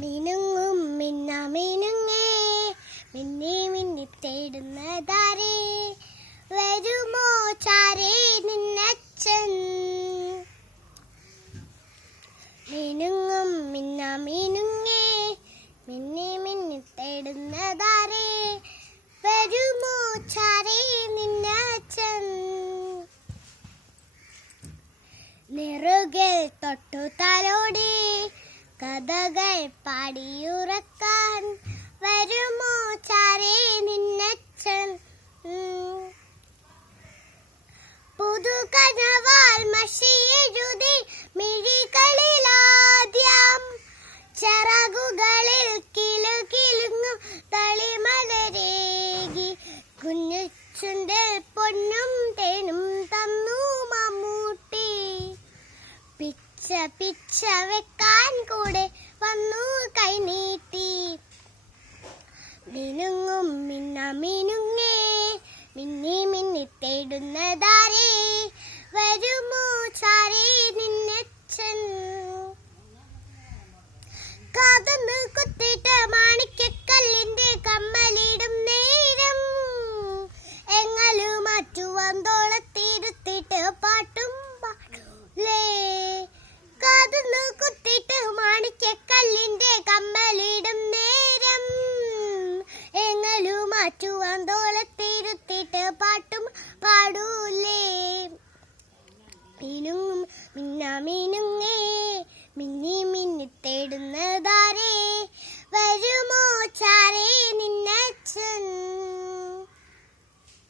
മിനുങ്ങും മിന്നുങ്ങേ മിന്നി മിന്നി തേടുന്നതാരേ വരുമോ ചാരേ നിന്നച്ഛൻ. മിനുങ്ങും മിന്നുങ്ങേ മിന്നി മിന്നി തേടുന്നതാരേ വരുമോ ചാരേ നിന്നച്ഛൻ. നെറുകൽ തൊട്ടു തലോടി കഥകൾ പാടിയുറക്കാൻ വരുമോ ചാരേ നിന്നച്ഛൻ. പുതുകനവാൽ മഷിയെഴുതി മിഴികളിലാദ്യം ചിറകുകളിൽ കിലുകിലുങ്ങും തളിമലരേകി കുഞ്ഞുചുണ്ടിൽ പൊന്നും തേനും തന്നു മമ്മൂട്ടി. പിച്ച പിച്ച വെക്കാൻ കൂടെ വന്നു കൈനീട്ടി. മിനുങ്ങും മിന്നുങ്ങേ മിന്നി മിന്നി തേടുന്നതാ